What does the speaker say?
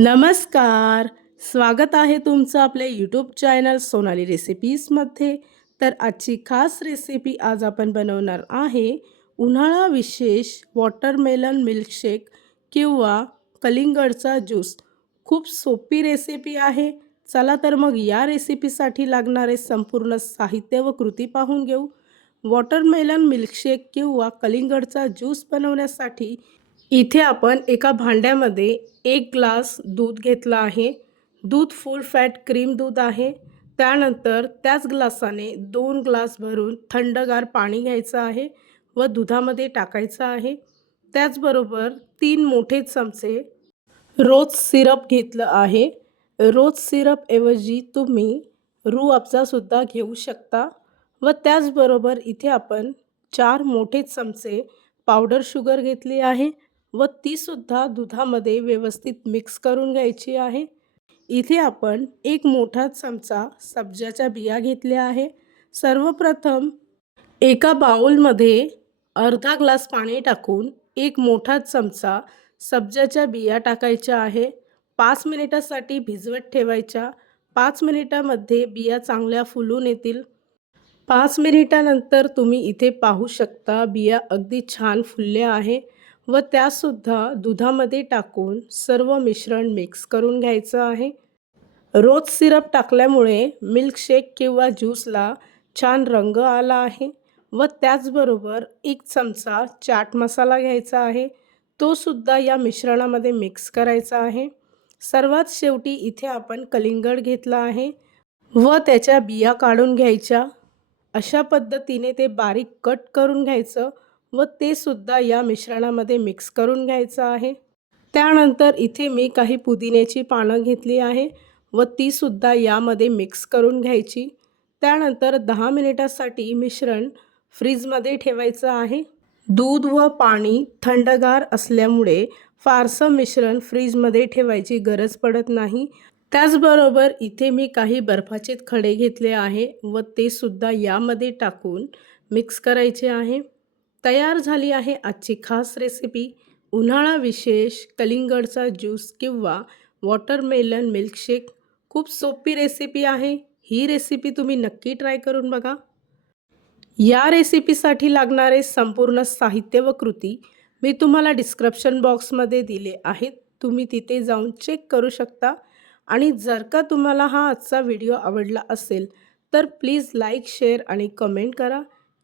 नमस्कार. स्वागत आहे तुमचं आपल्या यूट्यूब चॅनल सोनाली रेसिपीजमध्ये तर आजची खास रेसिपी आज आपण बनवणार आहे उन्हाळा विशेष वॉटरमेलन मिल्कशेक किंवा कलिंगडचा ज्यूस खूप सोपी रेसिपी आहे. चला तर मग या रेसिपीसाठी लागणारे संपूर्ण साहित्य व कृती पाहून घेऊ. वॉटरमेलन मिल्कशेक किंवा कलिंगडचा ज्यूस बनवण्यासाठी इथे आपण एका भांड्यामध्ये एक ग्लास दूध घेतलं आहे. दूध फुल फॅट क्रीम दूध आहे. त्यानंतर त्याच ग्लासाने दोन ग्लास भरून थंडगार पाणी घ्यायचं आहे व दुधामध्ये टाकायचं आहे. त्याचबरोबर तीन मोठे चमचे रोज सिरप घेतलं आहे. रोज सिरपऐवजी तुम्ही रू अफजासुद्धा घेऊ शकता व त्याचबरोबर इथे आपण चार मोठे चमचे पावडर शुगर घेतली आहे. व तीसुद्धा दुधामध्ये व्यवस्थित मिक्स करून घ्यायची आहे. इथे आपण एक मोठा चमचा सब्जाच्या बिया घेतल्या आहे. सर्वप्रथम एका बाउलमध्ये अर्धा ग्लास पाणी टाकून एक मोठा चमचा सब्जाच्या बिया टाकायच्या आहे. पाच मिनिटासाठी भिजवत ठेवायच्या. पाच मिनिटामध्ये बिया चांगल्या फुलून येतील. पाच मिनिटानंतर तुम्ही इथे पाहू शकता बिया अगदी छान फुलल्या आहे. व त्यासुद्धा दुधामध्ये टाकून सर्व मिश्रण मिक्स करून घ्यायचं आहे. रोज सिरप टाकल्यामुळे मिल्कशेक किंवा ज्यूसला छान रंग आला आहे व त्याचबरोबर एक चमचा चाट मसाला घ्यायचा आहे. तो सुद्धा या मिश्रणामध्ये मिक्स करायचा आहे. सर्वात शेवटी इथे आपण कलिंगड घेतला आहे व त्याच्या बिया काढून घ्यायच्या. अशा पद्धतीने ते बारीक कट करून घ्यायचं व ते सुद्धा या मिश्रणामध्ये मिक्स करून घ्यायचं आहे. त्यानंतर इथे मी काही पुदिन्याची पानं घेतली आहे व तीसुद्धा यामध्ये मिक्स करून घ्यायची. त्यानंतर दहा मिनिटासाठी मिश्रण फ्रीजमध्ये ठेवायचं आहे. दूध व पाणी थंडगार असल्यामुळे फारसं मिश्रण फ्रीजमध्ये ठेवायची गरज पडत नाही. त्याचबरोबर इथे मी काही बर्फाचे खडे घेतले आहे व ते सुद्धा यामध्ये टाकून मिक्स करायचे आहे. तयार झाली आहे आजची खास रेसिपी उन्हाळा विशेष कलिंगडचा ज्यूस किंवा वॉटरमेलन मिल्कशेक खूप सोपी रेसिपी आहे. ही रेसिपी तुम्ही नक्की ट्राय करून बघा. या रेसिपीसाठी लागणारे संपूर्ण साहित्य व कृती मी तुम्हाला डिस्क्रिप्शन बॉक्समध्ये दिले आहेत. तुम्ही तिथे जाऊन चेक करू शकता. आणि जर का तुम्हाला हा आजचा व्हिडिओ आवडला असेल तर प्लीज लाईक शेअर आणि कमेंट करा.